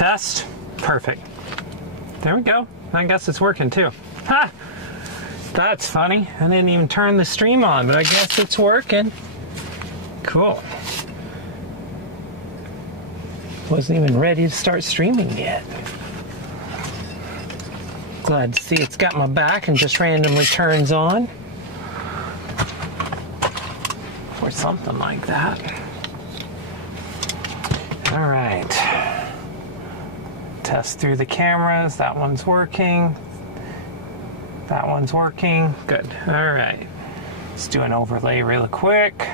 Test. Perfect. There we go. I guess it's working too. Ha! That's funny. I didn't even turn the stream on, but I guess it's working. Cool. Wasn't even ready to start streaming yet. Glad to see it's got my back and just randomly turns on. Or something like that. All right. Test through the cameras. That one's working. That one's working. Good. All right. Let's do an overlay really quick.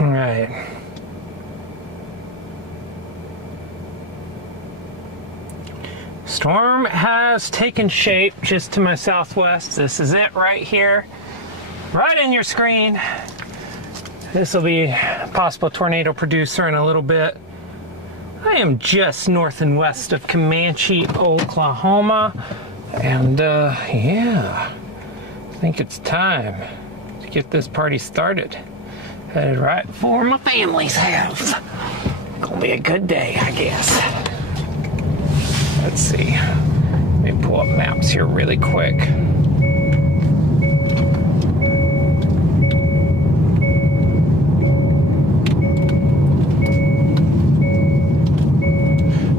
All right. Storm has taken shape just to my southwest. This is it right here, right in your screen. This will be a possible tornado producer in a little bit. I am just north and west of Comanche, Oklahoma. And yeah, I think it's time to get this party started. Headed right for my family's house. Gonna be a good day, I guess. Let's see. Let me pull up maps here really quick.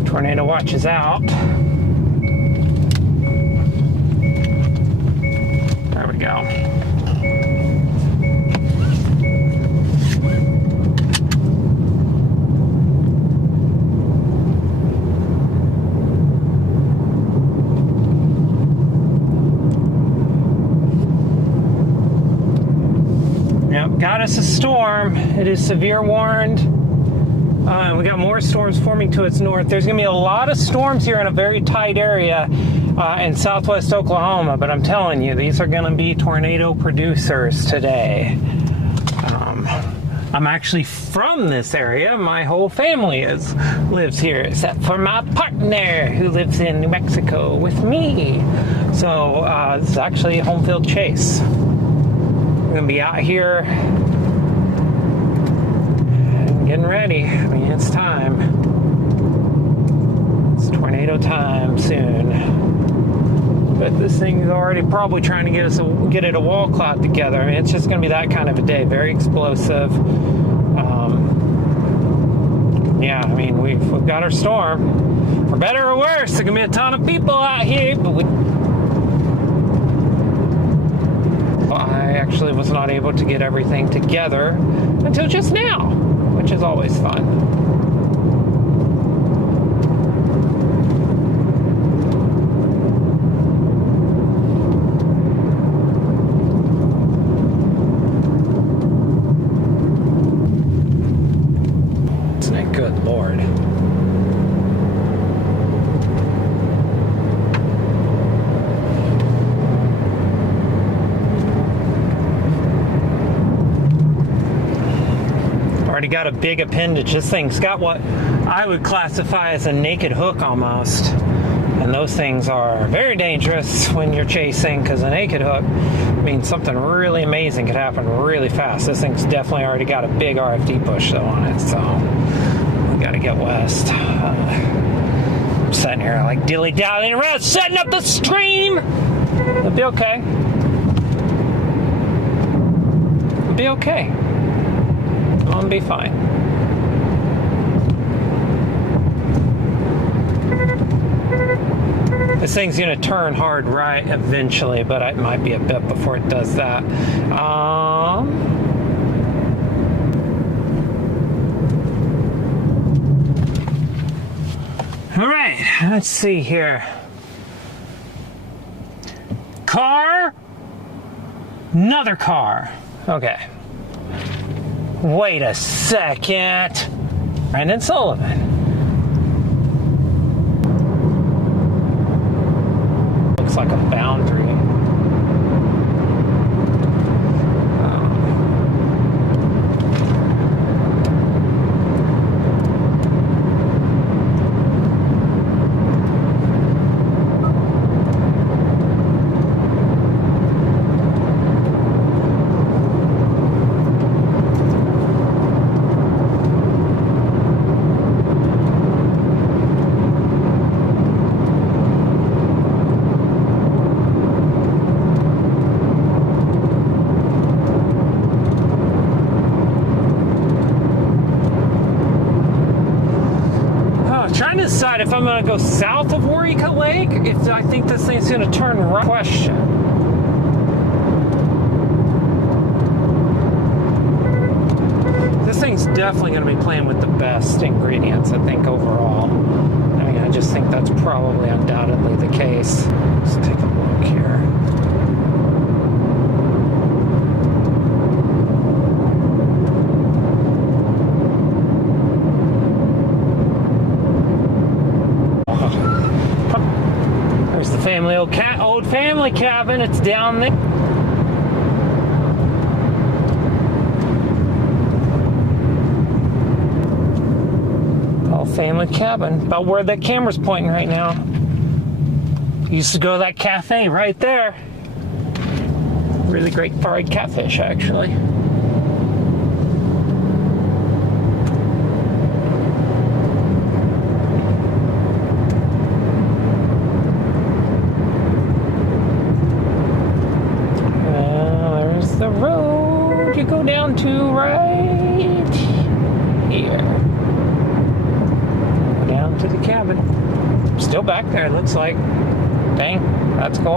Tornado watch is out. There we go. Got us a storm. It is severe warned. We got more storms forming to its north. There's going to be a lot of storms here in a very tight area in southwest Oklahoma, but I'm telling you, these are going to be tornado producers today. I'm actually from this area. My whole family lives here, except for my partner who lives in New Mexico with me. So this is actually a home field chase. We're going to be out here and getting ready. I mean, it's time. It's tornado time soon. But this thing's already probably trying to get it a wall cloud together. I mean, it's just going to be that kind of a day. Very explosive. Yeah, I mean, we've got our storm. For better or worse, there's going to be a ton of people out here, but I actually was not able to get everything together until just now, which is always fun. Isn't it good, Lord? Got a big appendage. This thing's got what I would classify as a naked hook almost, and those things are very dangerous when you're chasing, because a naked hook means something really amazing could happen really fast. This thing's definitely already got a big RFD push though on it, so we got to get west. I'm sitting here like dilly-dallying around, setting up the stream. It'll be okay. It'll be okay. I'll be fine. This thing's gonna turn hard right eventually, but it might be a bit before it does that. All right, let's see here. Car, another car. Okay. Wait a second. Brandon Sullivan. Looks like a boundary. Decide if I'm going to go south of Waurika Lake, if I think this thing's going to turn right. Question. This thing's definitely going to be playing with the best ingredients, I think, overall. I mean, I just think that's probably undoubtedly the case. Let's take a look here. Old family cabin, it's down there. Old family cabin, about where that camera's pointing right now. Used to go to that cafe right there. Really great fried catfish, actually. The road you go down to right here. Go down to the cabin. Still back there, it looks like. Dang, that's cool.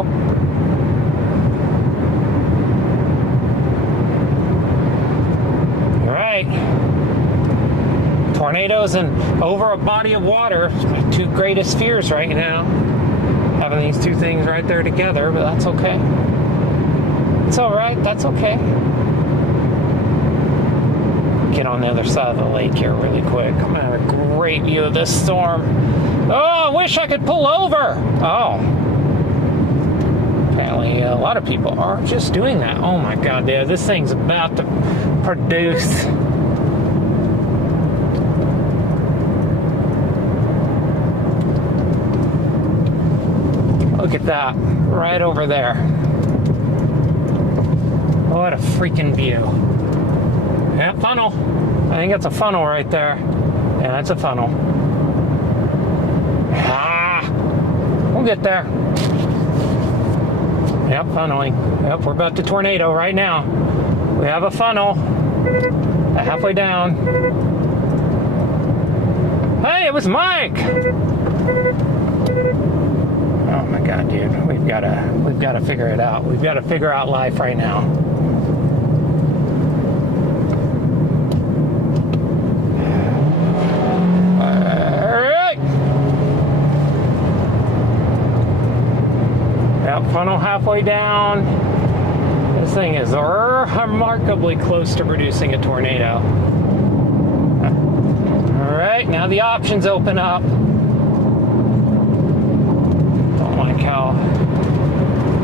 All right. Tornadoes and over a body of water. My two greatest fears right now. Having these two things right there together, but that's okay. It's all right. That's okay. Get on the other side of the lake here really quick. I'm gonna have a great view of this storm. Oh, I wish I could pull over. Oh. Apparently a lot of people are just doing that. Oh my God, dude. This thing's about to produce. Look at that. Right over there. What a freaking view. Yeah, funnel. I think it's a funnel right there. Yeah, it's a funnel. Ah! We'll get there. Yep, funneling. Yep, we're about to tornado right now. We have a funnel. Halfway down. Hey, it was Mike! Oh my God, dude. We've gotta figure it out. We've got to figure out life right now. Funnel halfway down. This thing is remarkably close to producing a tornado. All right, now the options open up. Don't like how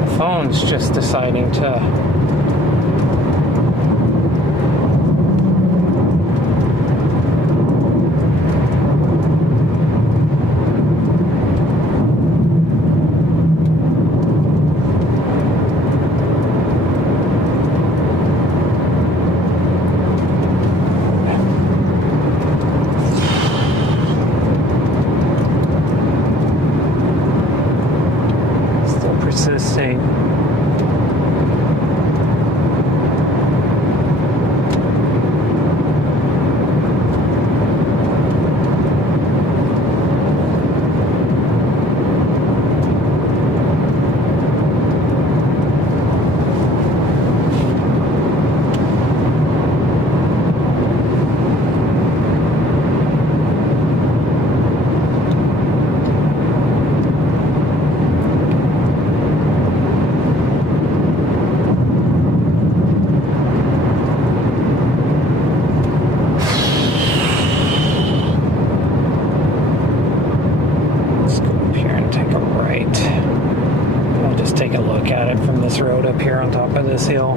the phone's just deciding to. interesting. Road up here on top of this hill.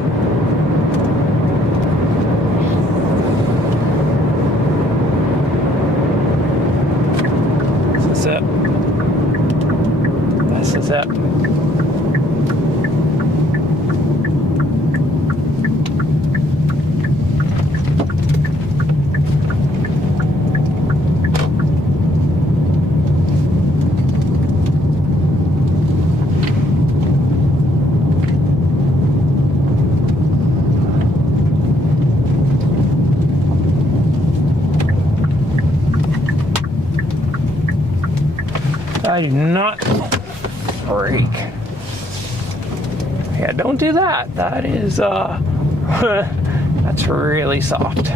This is it. This is it. I do not freak. Yeah, don't do that. That is that's really soft.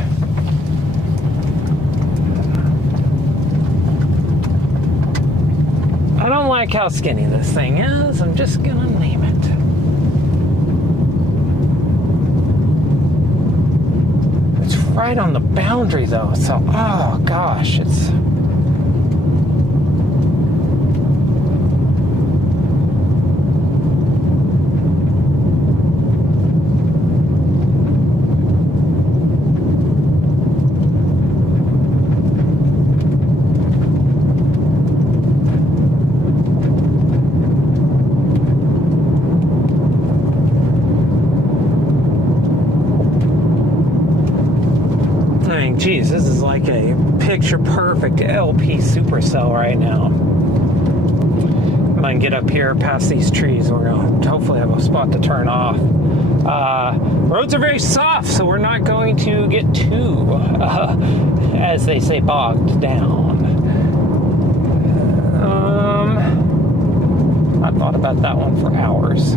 I don't like how skinny this thing is. I'm just gonna name it. It's right on the boundary though, so oh gosh, it's geez, this is like a picture-perfect LP supercell right now. I'm gonna get up here past these trees. We're gonna hopefully have a spot to turn off. Roads are very soft, so we're not going to get too, as they say, bogged down. I thought about that one for hours.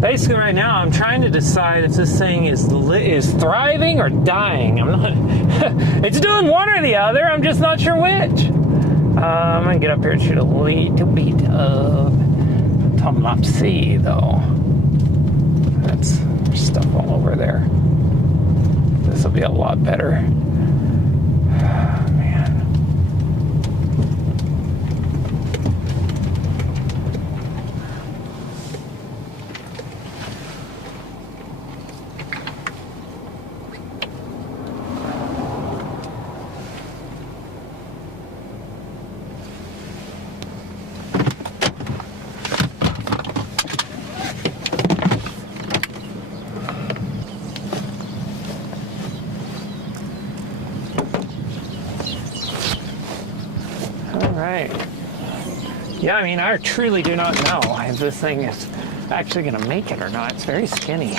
Basically, right now, I'm trying to decide if this thing is thriving or dying. I'm not. It's doing one or the other. I'm just not sure which. I'm gonna get up here and shoot a little bit of Tom-lapse, though. That's stuff all over there. This will be a lot better. Yeah, I mean, I truly do not know if this thing is actually going to make it or not. It's very skinny.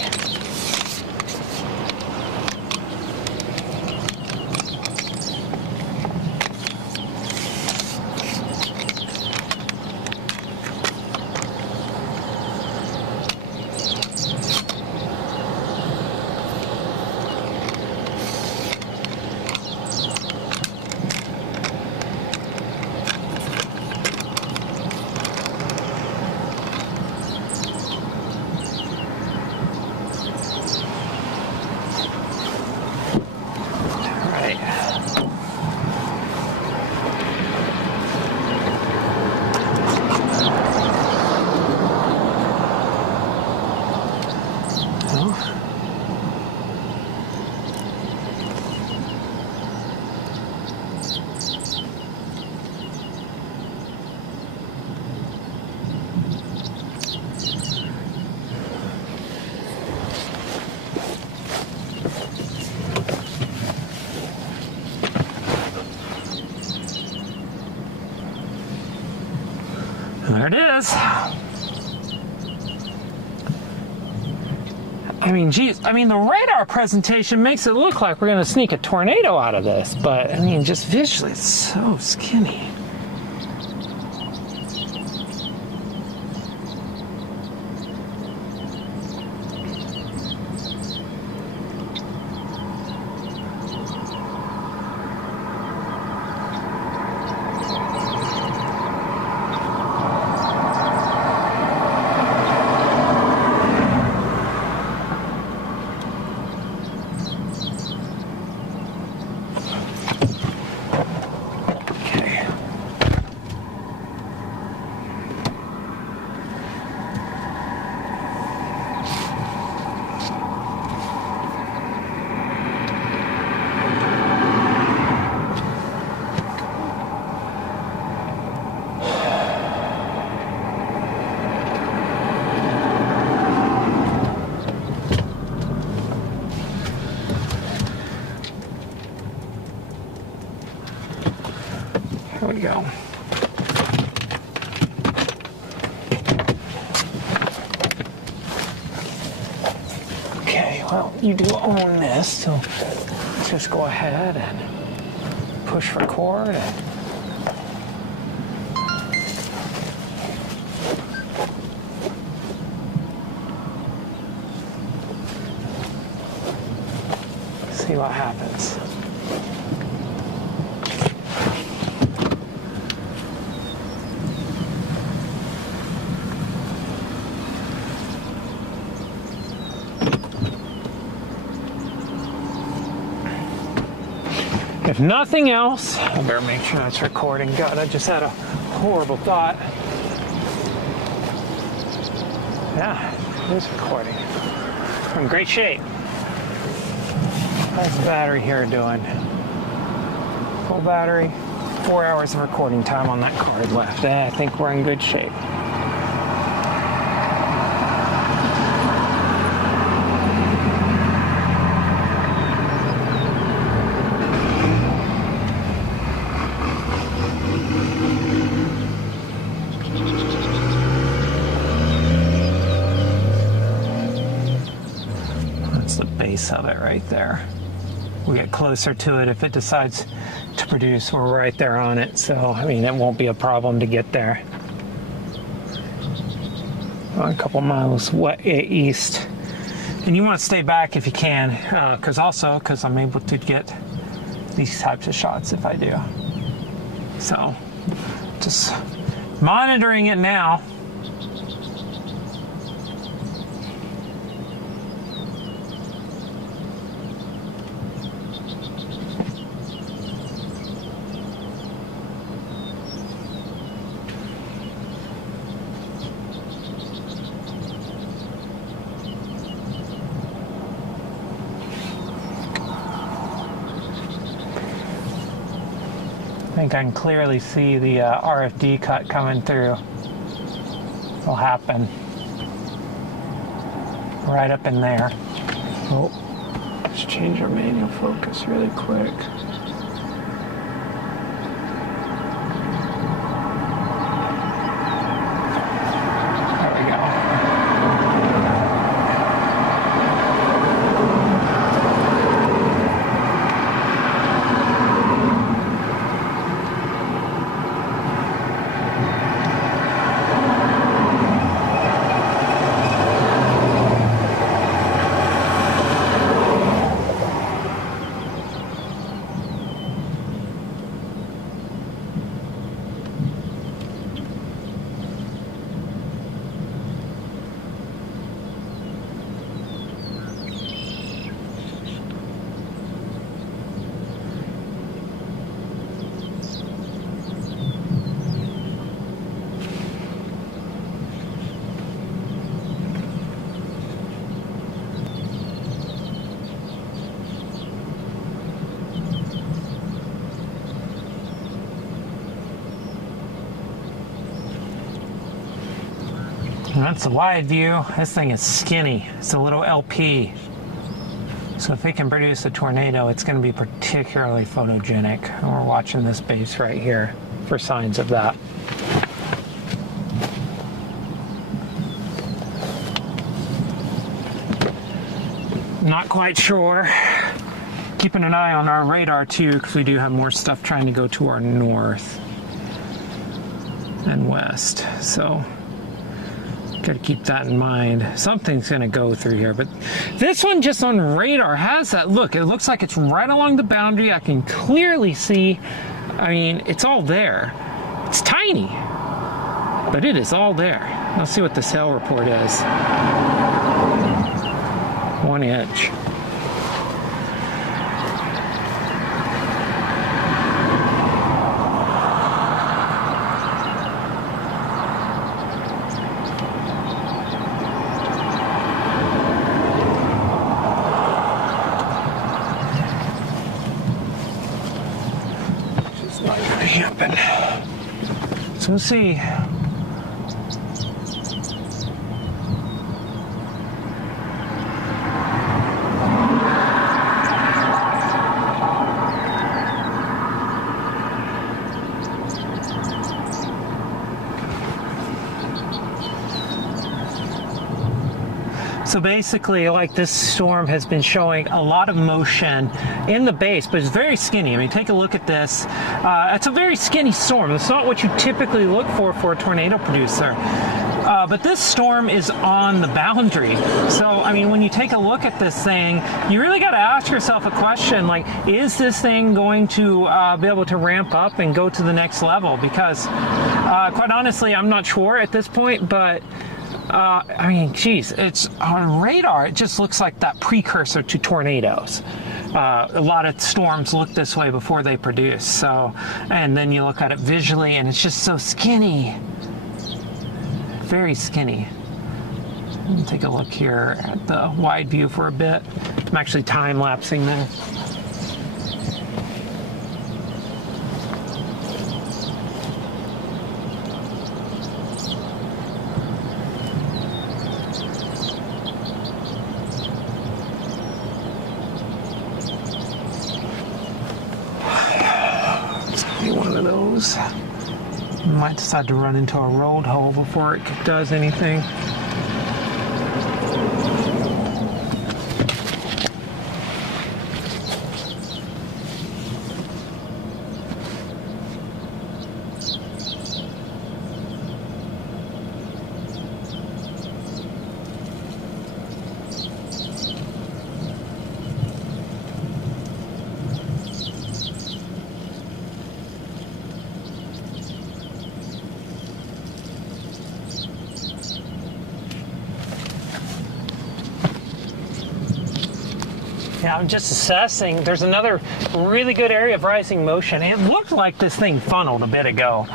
There it is. I mean, geez, I mean, the radar presentation makes it look like we're going to sneak a tornado out of this, but I mean, just visually, it's so skinny. Here we go. Okay, well, you do own this, so let's just go ahead and push record and see what happens. If nothing else, I better make sure it's recording. God, I just had a horrible thought. Yeah, it is recording. We're in great shape. How's the battery here doing? Full battery, 4 hours of recording time on that card left. I think we're in good shape. Of it right there. We'll get closer to it if it decides to produce. We're right there on it, so I mean it won't be a problem to get there. A couple miles east, and you want to stay back if you can, because I'm able to get these types of shots if I do. So just monitoring it now. I think I can clearly see the RFD cut coming through. It'll happen right up in there. Oh, let's change our manual focus really quick. That's a wide view. This thing is skinny. It's a little LP. So if it can produce a tornado, it's going to be particularly photogenic. And we're watching this base right here for signs of that. Not quite sure. Keeping an eye on our radar too, because we do have more stuff trying to go to our north and west. So got to keep that in mind. Something's going to go through here, but this one just on radar has that look. It looks like it's right along the boundary. I can clearly see, I mean, it's all there. It's tiny, but it is all there. Let's see what the sail report is. 1 inch. So we'll see. So basically, like, this storm has been showing a lot of motion in the base, but it's very skinny. I mean, take a look at this. It's a very skinny storm. It's not what you typically look for a tornado producer. But this storm is on the boundary. So, I mean, when you take a look at this thing, you really got to ask yourself a question, like, is this thing going to be able to ramp up and go to the next level? Because, quite honestly, I'm not sure at this point, but I mean, geez, it's on radar. It just looks like that precursor to tornadoes. A lot of storms look this way before they produce. So, and then you look at it visually, and it's just so skinny, very skinny. Let me take a look here at the wide view for a bit. I'm actually time lapsing there. Might decide to run into a road hole before it does anything. Yeah, I'm just assessing. There's another really good area of rising motion. It looked like this thing funneled a bit ago,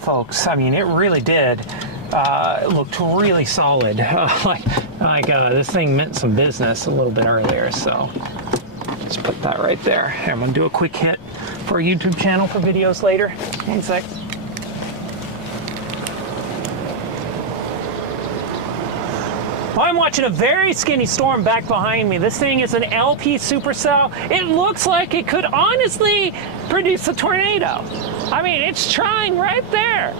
folks. I mean, it really did. It looked really solid. This thing meant some business a little bit earlier. So let's put that right there. Here, I'm gonna do a quick hit for our YouTube channel for videos later. 1 sec. Well, I'm watching a very skinny storm back behind me. This thing is an LP supercell. It looks like it could honestly produce a tornado. I mean, it's trying right there.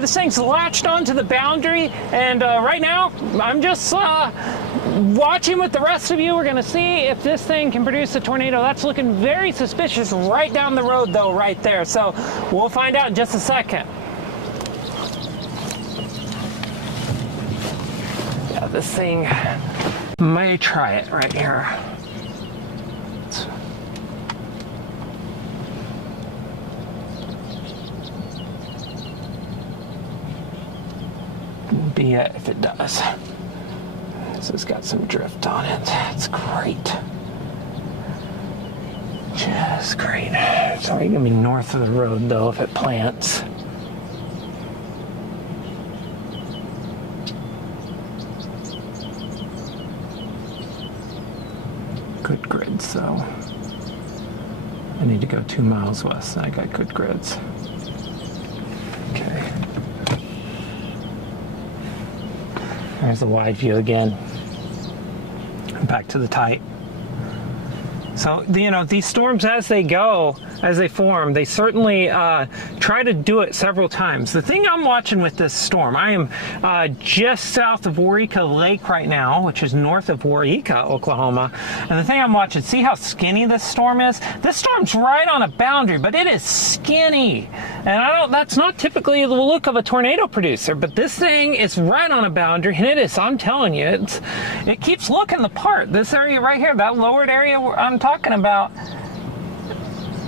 This thing's latched onto the boundary, and right now, I'm just watching with the rest of you. We're gonna see if this thing can produce a tornado. That's looking very suspicious right down the road, though, right there. So we'll find out in just a second. This thing may try it right here. Be it if it does. This has got some drift on it. It's great. Just great. It's only gonna be north of the road though if it plants. Good grids, so I need to go 2 miles west and I got good grids. Okay. There's the wide view again. Back to the tight. So, you know, these storms as they go, as they form. They certainly try to do it several times. The thing I'm watching with this storm, I am just south of Waurika Lake right now, which is north of Waurika, Oklahoma. And the thing I'm watching, see how skinny this storm is? This storm's right on a boundary, but it is skinny. And that's not typically the look of a tornado producer, but this thing is right on a boundary, and it is, I'm telling you, it keeps looking the part. This area right here, that lowered area I'm talking about,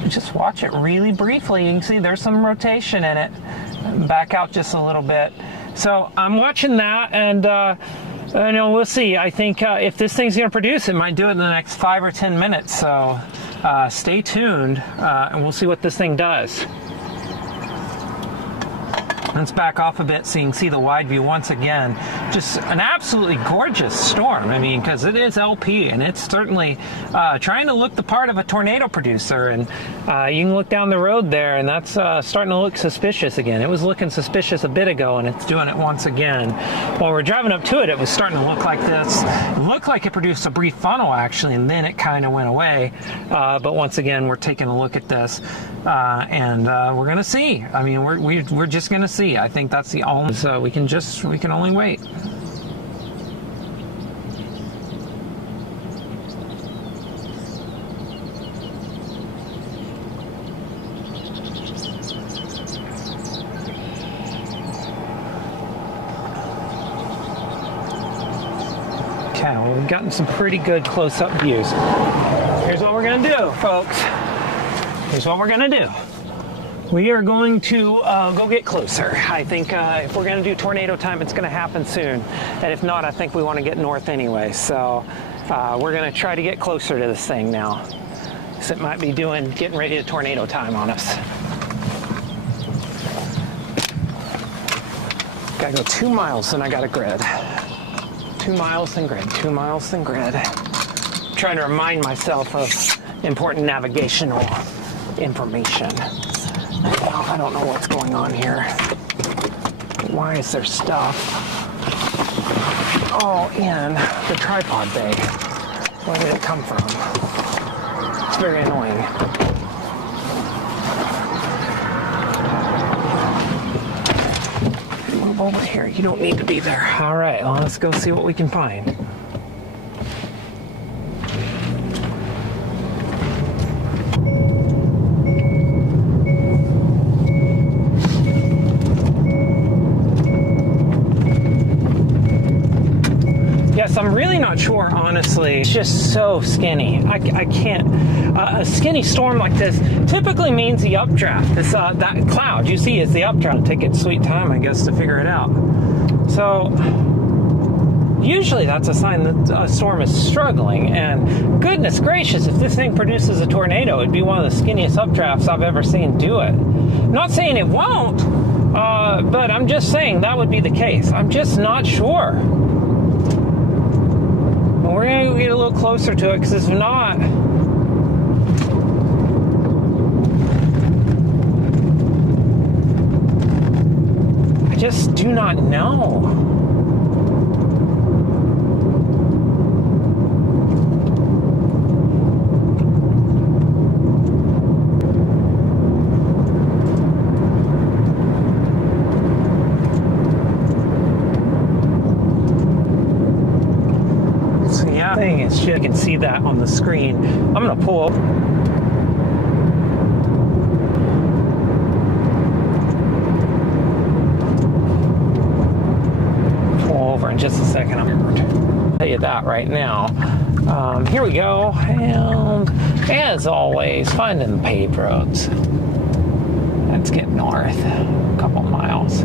just watch it really briefly. You can see there's some rotation in it. Back out just a little bit. So I'm watching that, and you know, we'll see. I think if this thing's going to produce, it might do it in the next 5 or 10 minutes. So stay tuned, and we'll see what this thing does. Let's back off a bit so you can see the wide view once again. Just an absolutely gorgeous storm. I mean, because it is LP, and it's certainly trying to look the part of a tornado producer. And you can look down the road there, and that's starting to look suspicious again. It was looking suspicious a bit ago, and it's doing it once again. While we're driving up to it, it was starting to look like this. It looked like it produced a brief funnel, actually, and then it kind of went away. But once again, we're taking a look at this, and we're going to see. I mean, we're just going to see. I think that's the only, so we can only wait. Okay, well, we've gotten some pretty good close-up views. Here's what we're gonna do, folks. Here's what we're gonna do. We are going to go get closer. I think if we're going to do tornado time, it's going to happen soon. And if not, I think we want to get north anyway. So we're going to try to get closer to this thing now. So it might be getting ready to tornado time on us. Gotta go 2 miles, then I got a grid. 2 miles, then grid. 2 miles, then grid. I'm trying to remind myself of important navigational information. I don't know what's going on here. Why is there stuff all in the tripod bay? Where did it come from? It's very annoying. Move over here. You don't need to be there. All right, well, let's go see what we can find. I'm really not sure, honestly. It's just so skinny. I can't. A skinny storm like this typically means the updraft. This that cloud you see is the updraft. Take its sweet time, I guess, to figure it out. So usually that's a sign that a storm is struggling. And goodness gracious, if this thing produces a tornado, it'd be one of the skinniest updrafts I've ever seen do it. I'm not saying it won't, but I'm just saying that would be the case. I'm just not sure. We're going to get a little closer to it, because if not, I just do not know. You can see that on the screen. I'm going to pull up. Pull over in just a second. I'm going to tell you that right now. Here we go. And as always, finding the paved roads. Let's get north a couple miles.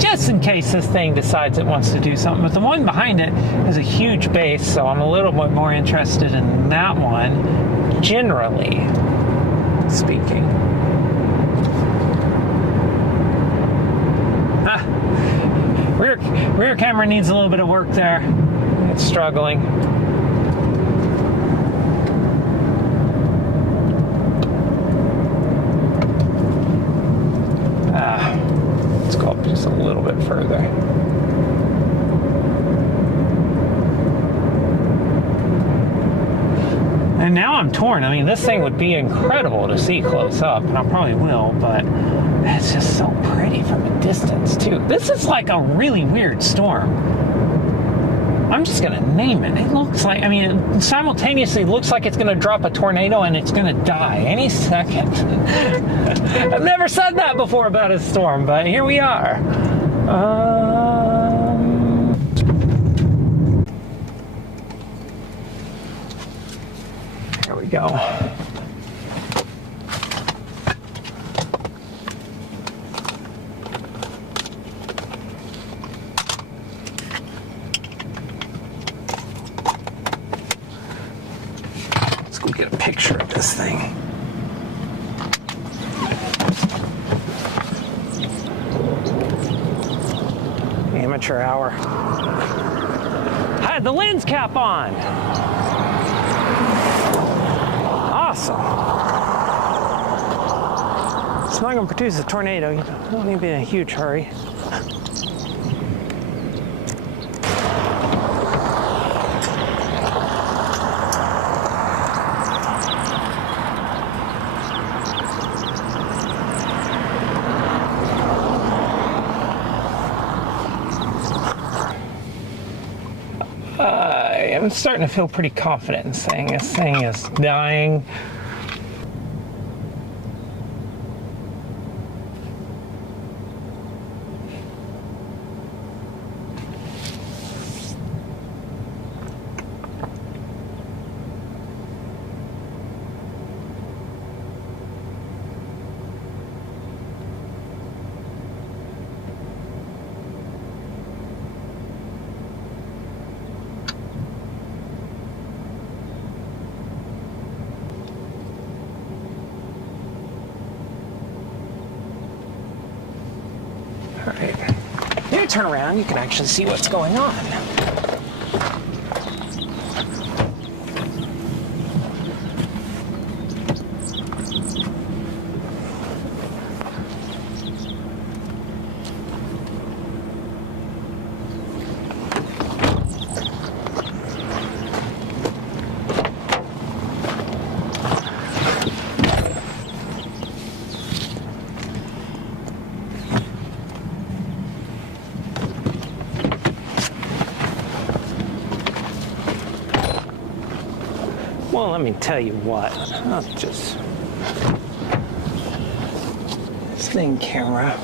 Just in case this thing decides it wants to do something. But the one behind it has a huge base, so I'm a little bit more interested in that one, generally speaking. Rear camera needs a little bit of work there. It's struggling. Let's go up just a little bit further. And now I'm torn. I mean, this thing would be incredible to see close up, and I probably will, but it's just so pretty from a distance, too. This is like a really weird storm. I'm just going to name it. It looks like, I mean, it simultaneously looks like it's going to drop a tornado and it's going to die any second. I've never said that before about a storm, but here we are. Here we go. Let's go get a picture of this thing. Amateur hour. I had the lens cap on. Awesome. It's not going to produce a tornado. You don't need to be in a huge hurry. I'm starting to feel pretty confident in saying this thing is dying. All right, here, turn around, you can actually see what's going on. Well, let me tell you what, I'll just, this thing camera.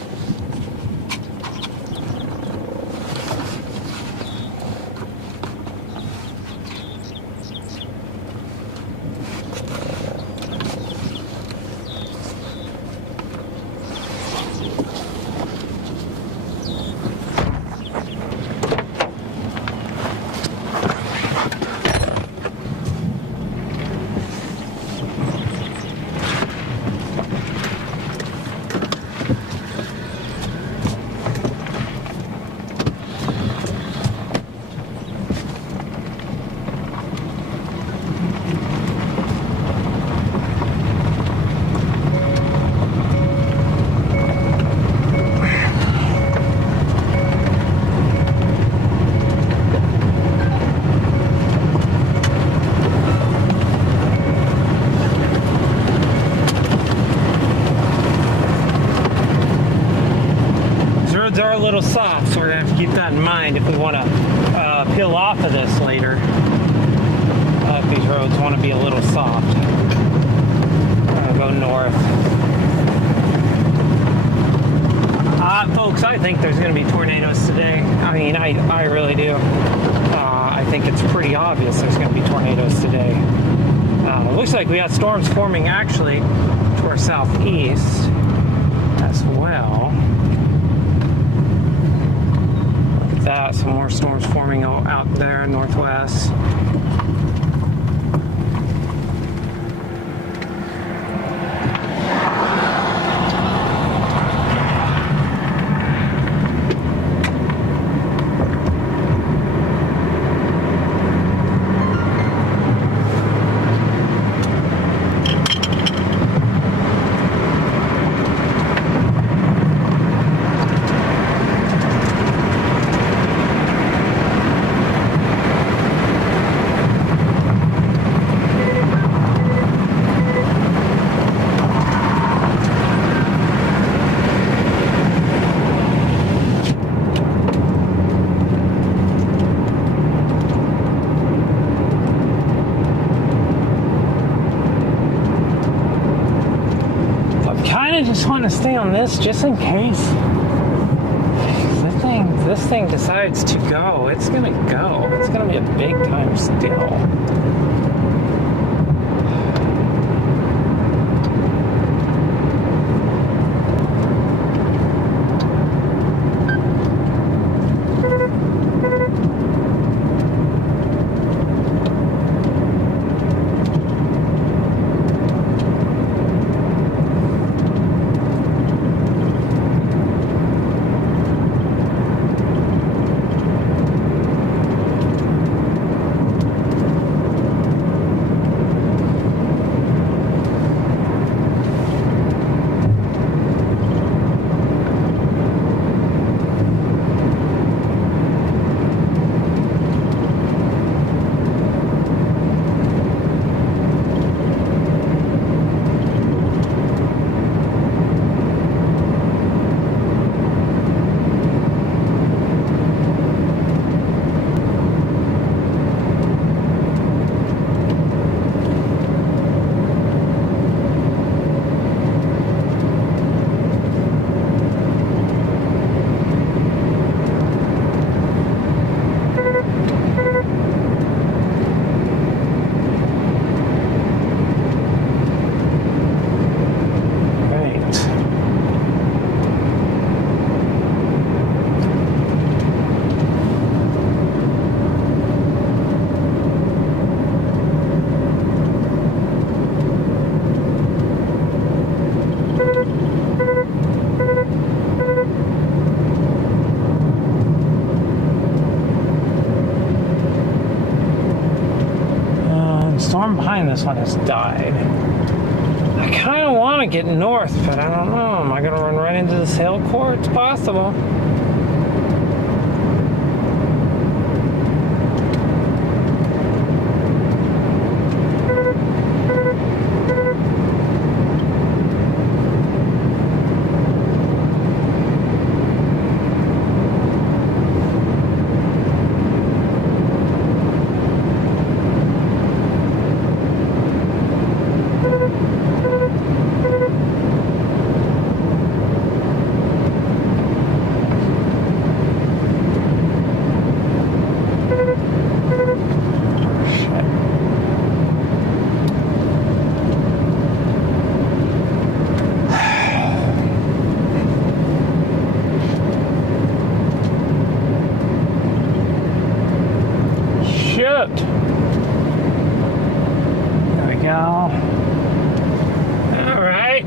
Are a little soft, so we're gonna have to keep that in mind if we want to peel off of this later. These roads want to be a little soft. Go north. Folks, I think there's going to be tornadoes today. I mean, I really do. I think it's pretty obvious there's going to be tornadoes today. It looks like we got storms forming actually to our southeast as well. That, some more storms forming out there northwest. kind of just want to stay on this just in case. This thing decides to go. It's gonna go. It's gonna be a big time still. Storm behind this one has died. I kind of want to get north, but I don't know. Am I going to run right into this hill core? It's possible.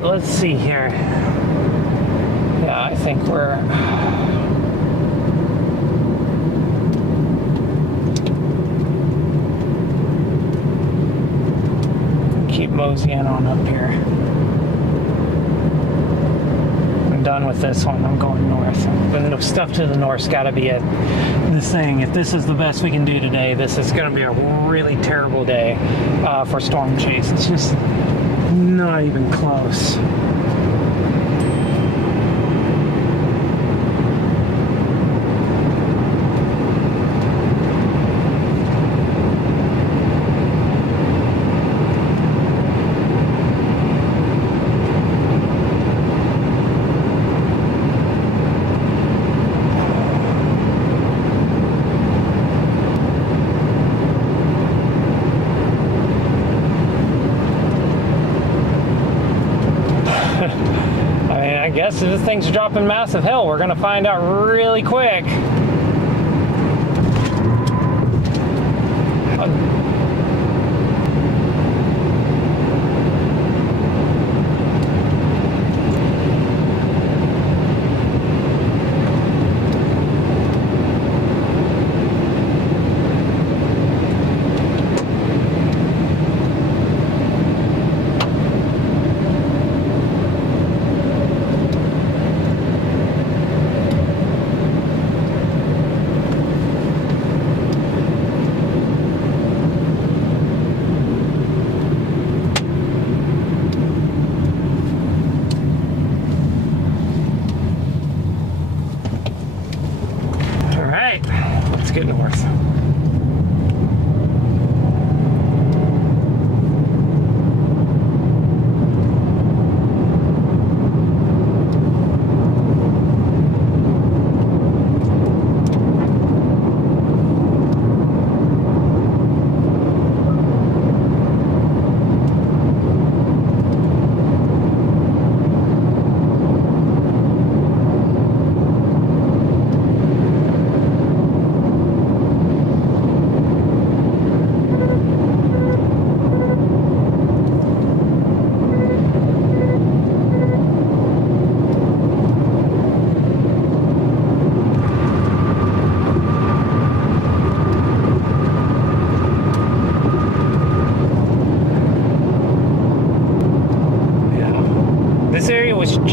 Let's see here. Yeah, I think we're... keep moseying on up here. I'm done with this one. I'm going north. The stuff to the north's got to be it. This thing, if this is the best we can do today, this is going to be a really terrible day for storm chase. It's just not even close. I guess if this thing's dropping massive hill, we're gonna find out really quick.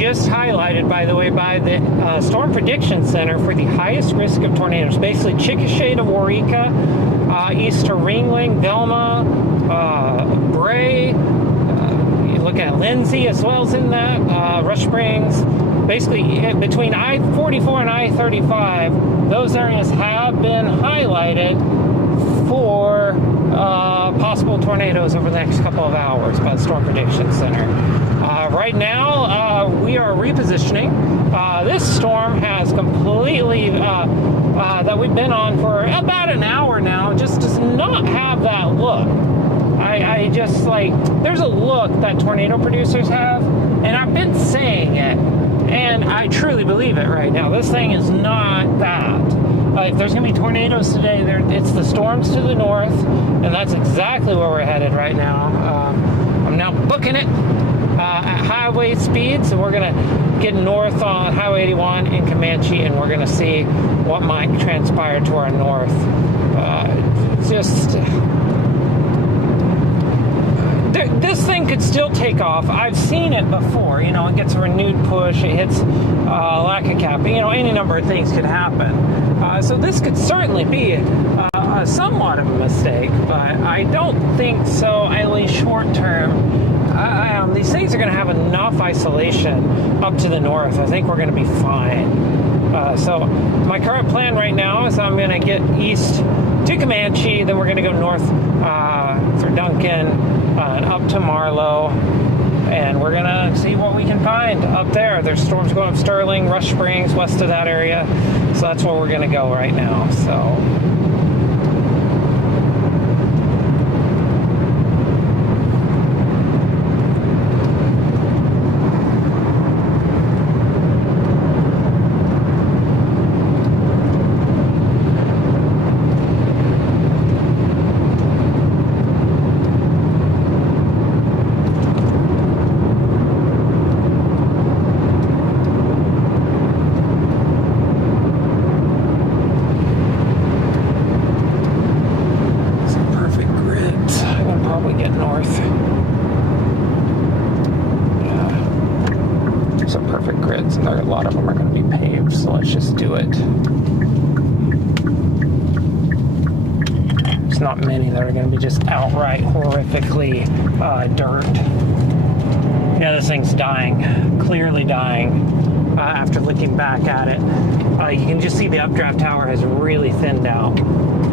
just highlighted, by the way, by the Storm Prediction Center for the highest risk of tornadoes. Basically, Chickasha to Waurika, east to Ringling, Velma, Bray. You look at Lindsay as well as in that, Rush Springs. Basically, between I-44 and I-35, those areas have been highlighted for possible tornadoes over the next couple of hours by the Storm Prediction Center. Right now, we are repositioning. This storm has completely, that we've been on for about an hour now, just does not have that look. I just like, there's a look that tornado producers have, and I've been saying it, and I truly believe it right now. This thing is not that. If there's going to be tornadoes today, it's the storms to the north, and that's exactly where we're headed right now. I'm now booking it at highway speed, so we're going to get north on Highway 81 in Comanche, and we're going to see what might transpire to our north. This thing could still take off. I've seen it before. You know, it gets a renewed push. It hits lack of cap. You know, any number of things could happen. So this could certainly be somewhat of a mistake, but I don't think so, at least short term. These things are going to have enough isolation up to the north. I think we're going to be fine. So my current plan right now is I'm going to get east to Comanche, then we're going to go north through Duncan, and up to Marlow, and we're gonna see what we can find up there. There's storms going up Sterling, Rush Springs, west of that area, so that's where we're gonna go right now. So a lot of them are going to be paved, so let's just do it. There's not many that are going to be just outright horrifically dirt. Yeah, this thing's dying, clearly dying. After looking back at it, you can just see the updraft tower has really thinned out.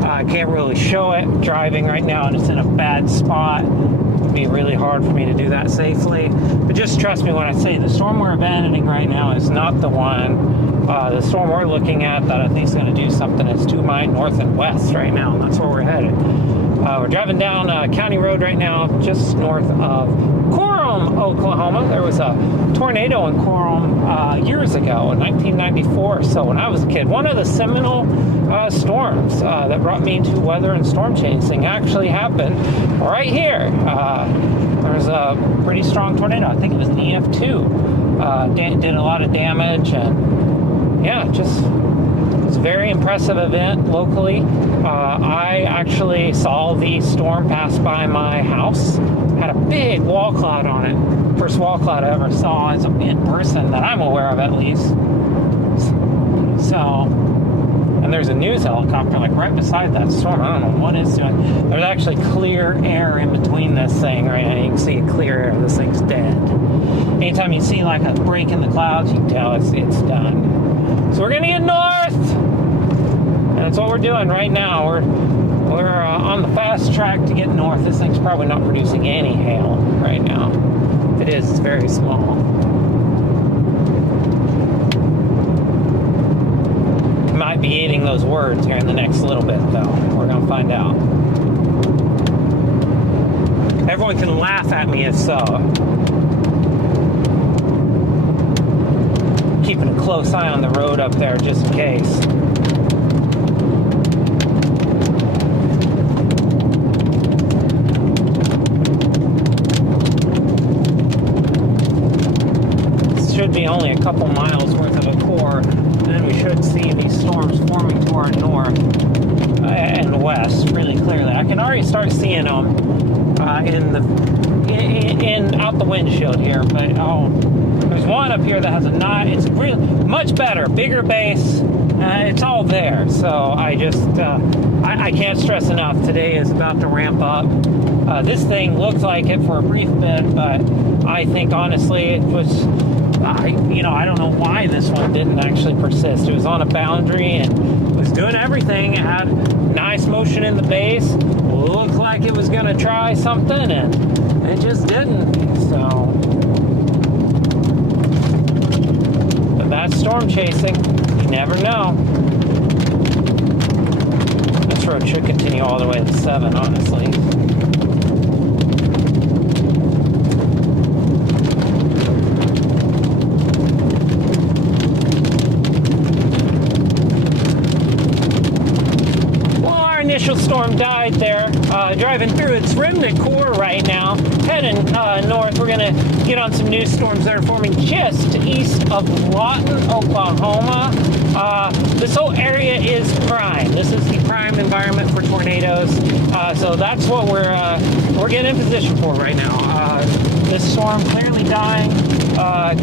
I can't really show it driving right now, and it's in a bad spot. It'd be really hard for me to do that safely, but just trust me when I say the storm we're abandoning right now is not the one. The storm we're looking at that I think is going to do something is to my north and west right now, and that's where we're headed. We're driving down County Road right now, just north of Coram, Oklahoma. There was a tornado in Coram years ago in 1994, so when I was a kid, one of the seminal storms that brought me into weather and storm chasing actually happened right here. There was a pretty strong tornado. I think it was an EF2. Did a lot of damage, and yeah, just it was a very impressive event locally. I actually saw the storm pass by my house. Had a big wall cloud on it. First wall cloud I ever saw in person that I'm aware of, at least. So, and there's a news helicopter like right beside that storm. I don't know what it's doing. There's actually clear air in between this thing right now. You can see clear air. This thing's dead. Anytime you see like a break in the clouds, you can tell it's done. So we're gonna get north, and that's what we're doing right now. We're on the fast track to get north. This thing's probably not producing any hail right now. If it is, it's very small. Might be eating those words here in the next little bit, though. We're gonna find out. Everyone can laugh at me if so. Keeping a close eye on the road up there just in case. Should be only a couple miles worth of a core, and then we should see these storms forming to our north and west really clearly. I can already start seeing them in out the windshield here, but There's one up here that has a knot. It's really much better, bigger base. It's all there. So I just, I can't stress enough. Today is about to ramp up. This thing looked like it for a brief bit, but I think honestly it was, I don't know why this one didn't actually persist. It was on a boundary and was doing everything. It had nice motion in the base. Looked like it was going to try something, and it just didn't. So, but that's storm chasing. You never know. This road should continue all the way to 7, honestly. Initial storm died there. Driving through its remnant core right now, heading north. We're going to get on some new storms that are forming just east of Lawton, Oklahoma. This whole area is prime. This is the prime environment for tornadoes. So that's what we're getting in position for right now. This storm clearly dying. I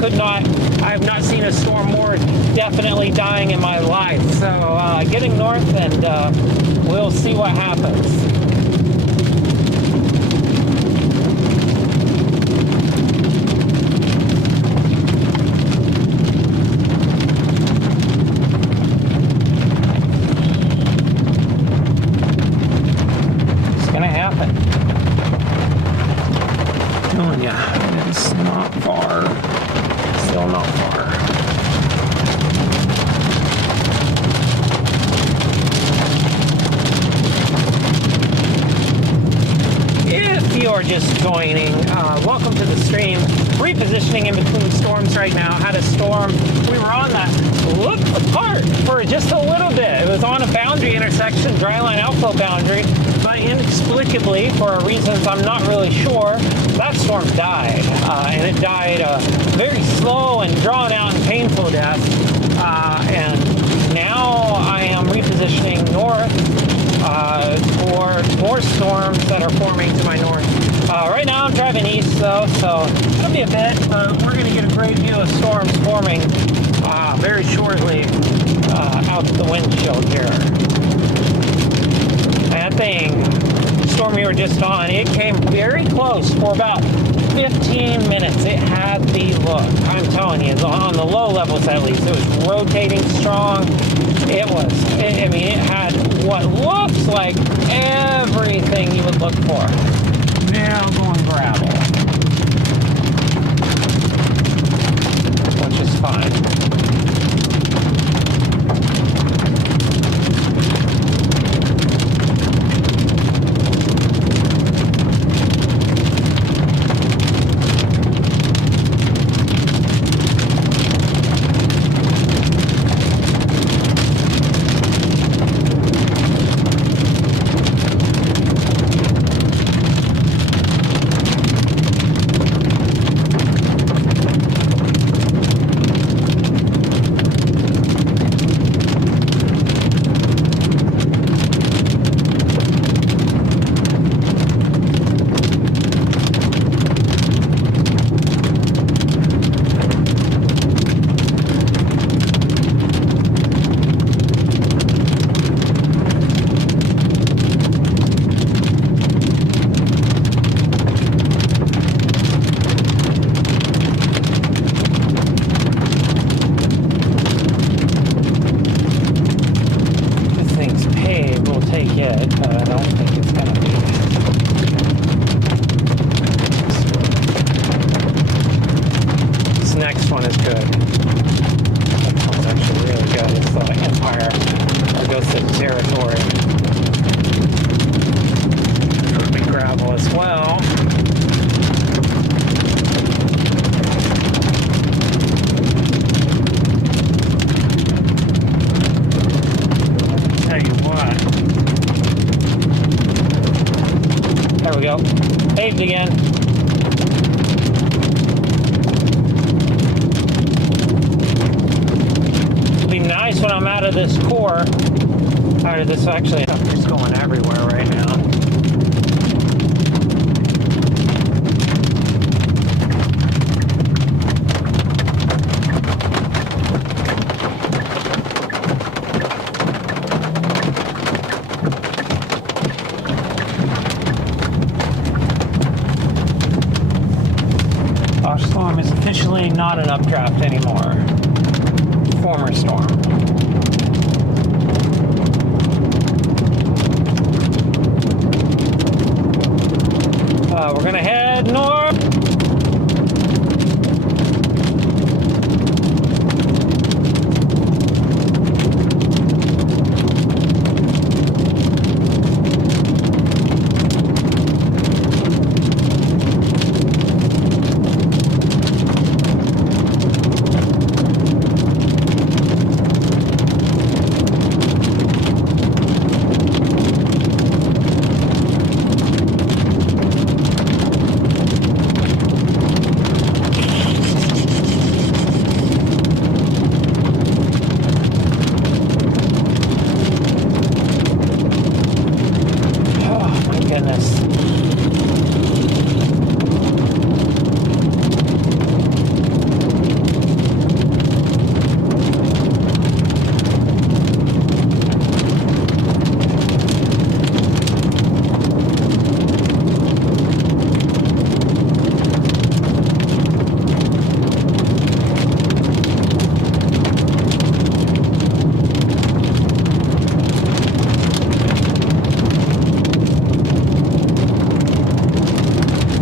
have not seen a storm more definitely dying in my life. So getting north, and we'll see what happens. It's gonna happen. I'm telling ya, it's not far. Still not far. If you're just joining, welcome to the stream. Repositioning in between storms right now. Had a storm. We were on that looked apart for just a little bit. It was on a boundary intersection, dryline outflow boundary, but inexplicably, for reasons I'm not really sure, that storm died. And it died a very slow and drawn out and painful death. And now I am repositioning north for more storms that are forming to my north. Right now I'm driving east though, so it'll be a bit, but we're going to get a great view of storms forming very shortly out the windshield here. That thing, storm we were just on, it came very close for about 15 minutes. It had the look. I'm telling you, on the low levels at least, it was rotating strong. It had what looks like everything you would look for. Now going gravel, which is fine. Paved again. It'll be nice when I'm out of this core. Out of this, actually, I'm just going everywhere right now. storm is officially not an updraft anymore. Former storm. We're gonna head north.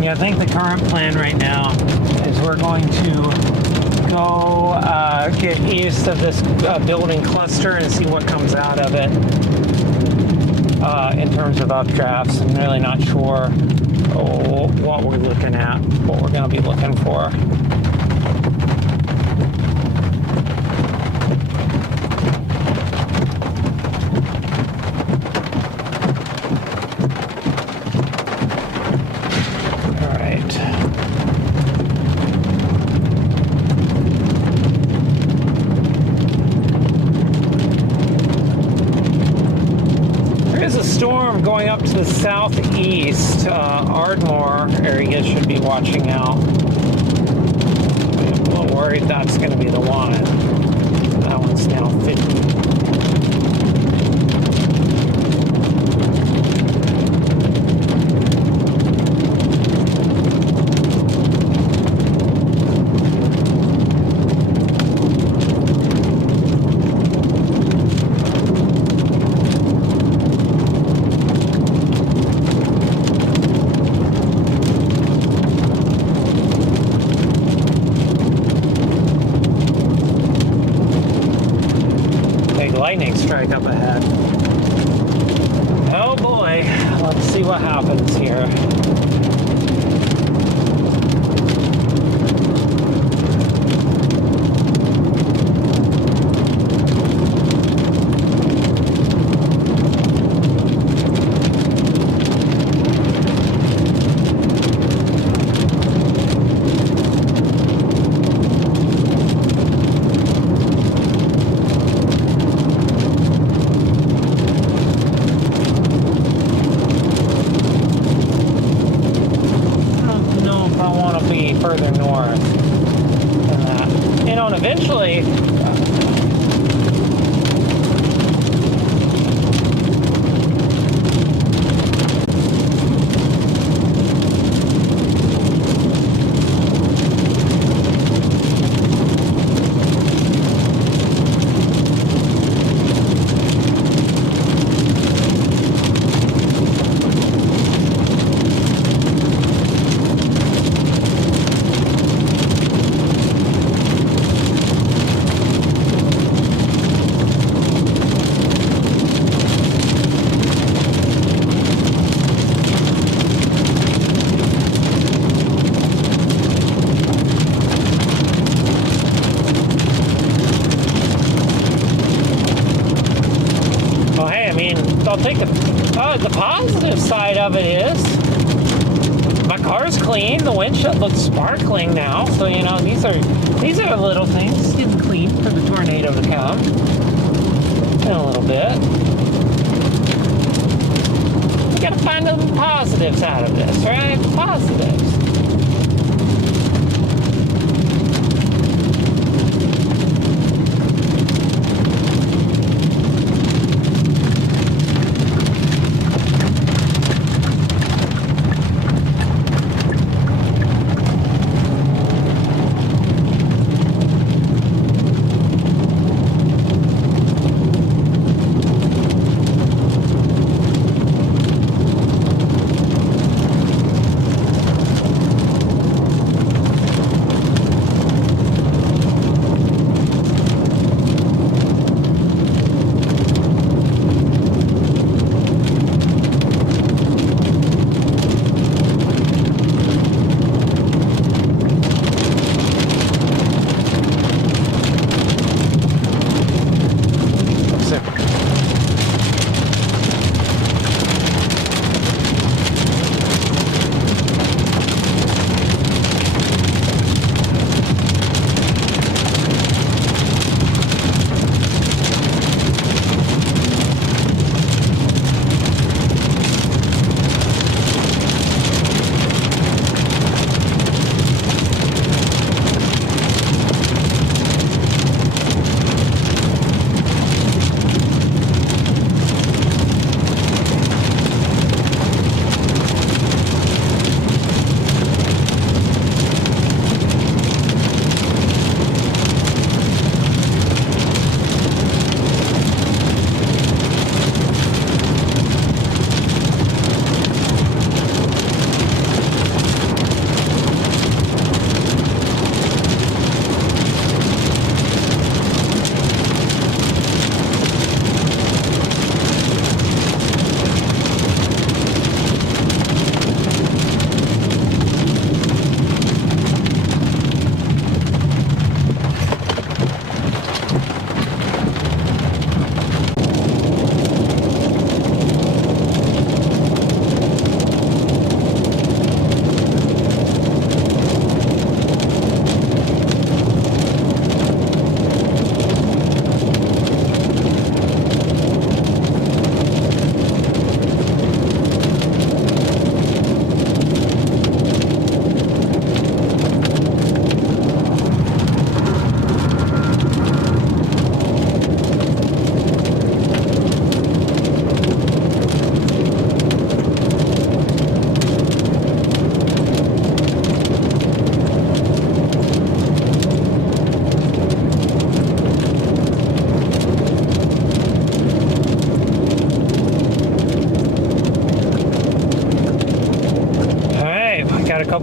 I think the current plan right now is we're going to go get east of this building cluster and see what comes out of it in terms of updrafts. I'm really not sure what we're looking at, what we're going to be looking for. Storm going up to the southeast, Ardmore area should be watching out. I'm a little worried that's going to be the one. That one's now 50. Lightning strike up ahead. Oh boy, let's see what happens here. Further north than that. You know, and eventually I'll take the positive side of it is my car's clean. The windshield looks sparkling now. So, you know, these are the little things getting clean for the tornado to come in a little bit. You gotta find the positives out of this, right? Positives.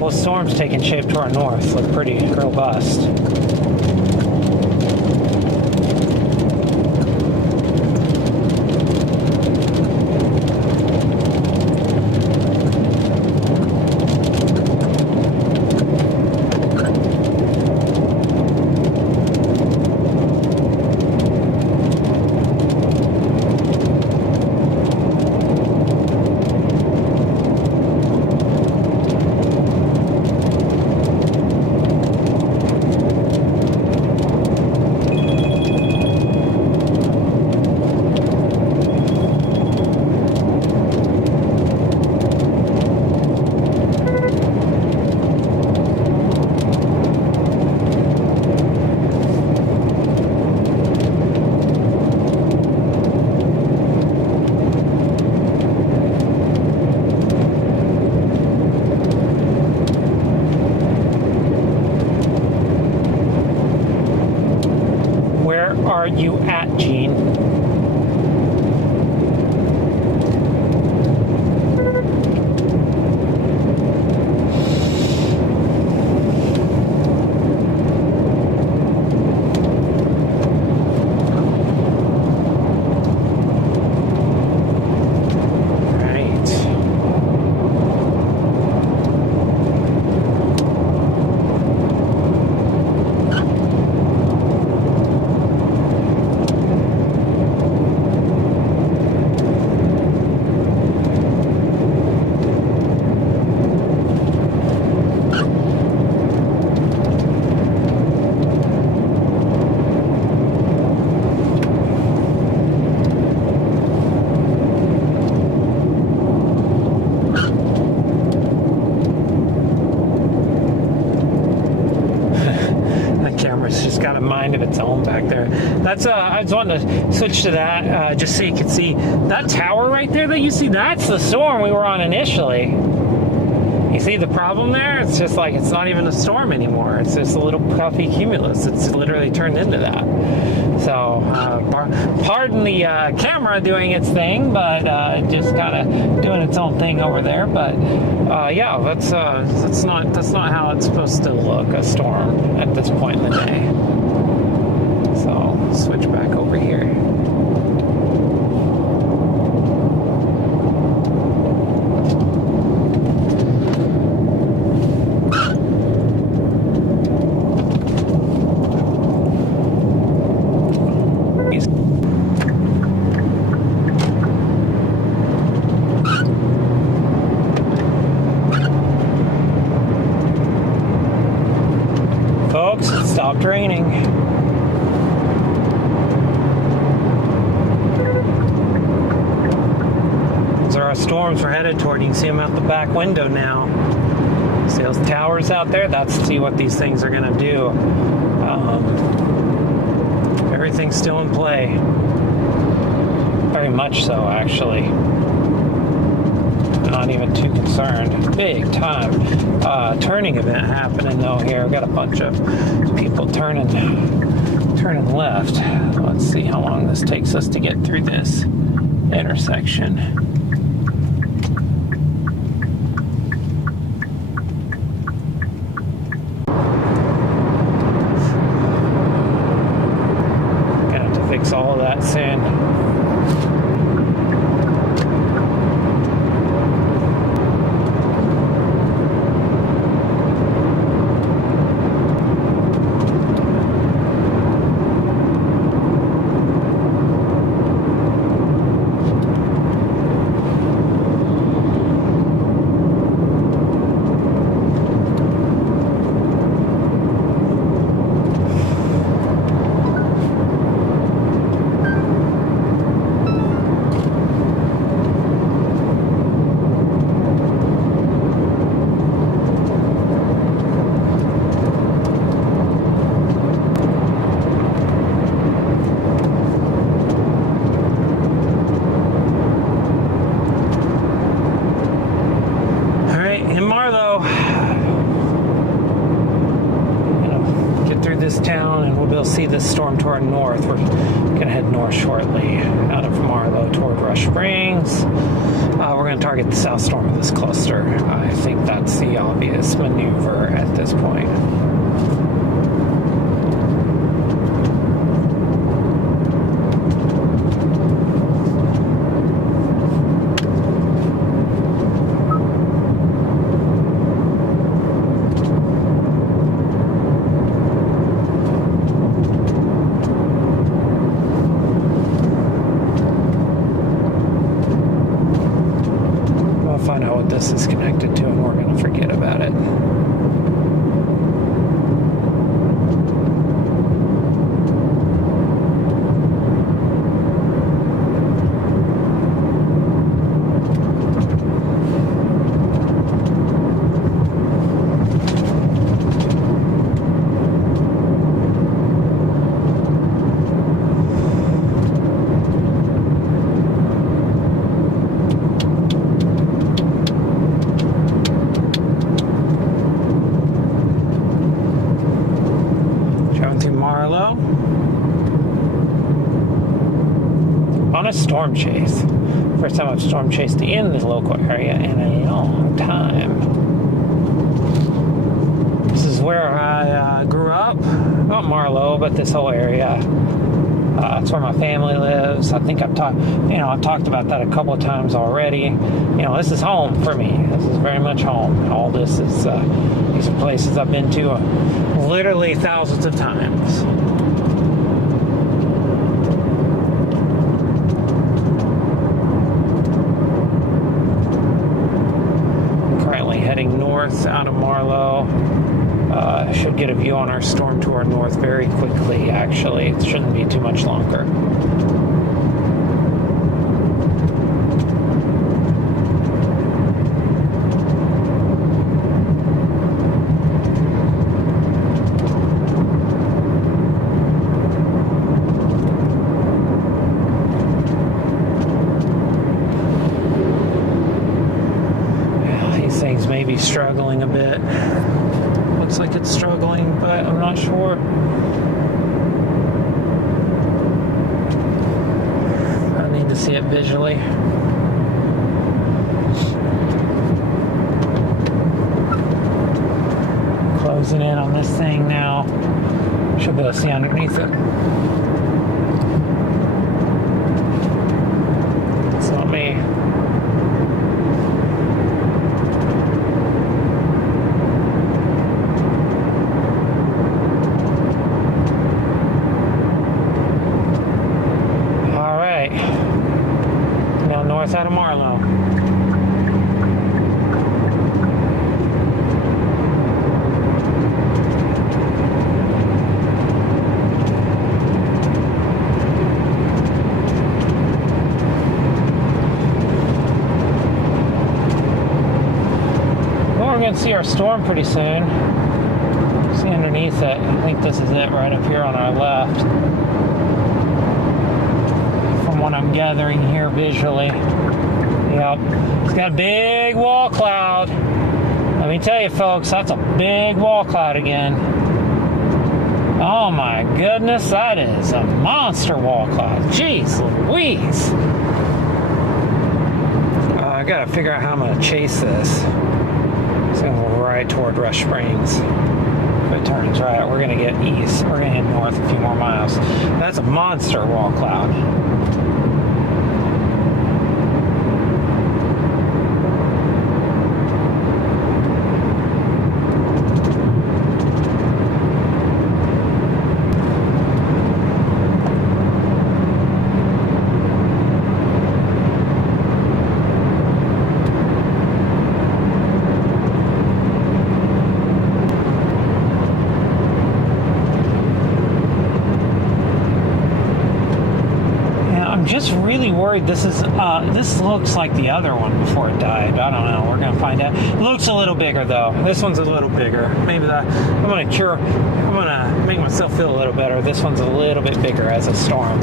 couple of storms taking shape to our north. Look pretty robust. Are you at, Gene? Got a mind of its own back there. That's I was wanting to switch to that just so you can see that tower right there that you see. That's the storm we were on initially. You see the problem there? It's just like it's not even a storm anymore. It's just a little puffy cumulus. It's literally turned into that. So pardon the camera doing its thing, but just kind of doing its own thing over there. But yeah, that's not how it's supposed to look, a storm at this point in the day. So switch back over here. Folks, it stopped raining. Those are our storms we're headed toward. You can see them out the back window now. See those towers out there? That's to see what these things are going to do. Everything's still in play. Very much so, actually. Not even too concerned. Big time turning event happening though here. I've got a bunch of people turning left. Let's see how long this takes us to get through this intersection. Gonna have to fix all of that soon. This town and we'll be able to see this storm to our north. We're going to head north shortly out of Marlow toward Rush Springs. We're going to target the south storm of this cluster. I think that's the obvious maneuver at this point. Find out what this is connected to, and we're going to forget about it. On a storm chase. First time I've storm chased in this local area in a long time. This is where I grew up. Not Marlow, but this whole area. That's where my family lives. I think I've talked about that a couple of times already. This is home for me. This is very much home. All this is, these are places I've been to literally thousands of times. Heading north out of Marlow. Should get a view on our storm to our north very quickly, actually. It shouldn't be too much longer. Things may be struggling a bit. Looks like it's struggling, but I'm not sure. I need to see it visually. Closing in on this thing now. Should be able to see underneath it. It's not me. North out of Marlow. Well, we're going to see our storm pretty soon. See underneath it. I think this is it right up here on our left. What I'm gathering here visually. Yep. It's got a big wall cloud. Let me tell you, folks, that's a big wall cloud again. Oh my goodness, that is a monster wall cloud. Jeez Louise. I gotta figure out how I'm gonna chase this. It's gonna go right toward Rush Springs. If it turns right, we're gonna get east. We're gonna head north a few more miles. That's a monster wall cloud. Just really worried. This looks like the other one before it died. I don't know. We're gonna find out. It looks a little bigger though. This one's a little bigger. Maybe I'm gonna make myself feel a little better. This one's a little bit bigger as a storm.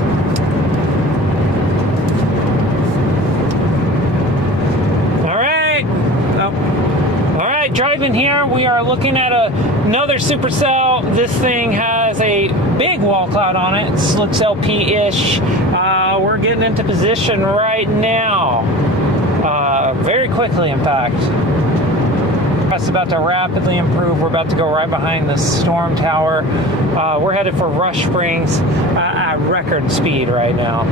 Alright, driving here, we are looking at another supercell. This thing has a big wall cloud on it. It looks LP-ish. We're getting into position right now. very quickly, in fact. It's about to rapidly improve. We're about to go right behind the storm tower. We're headed for Rush Springs at record speed right now.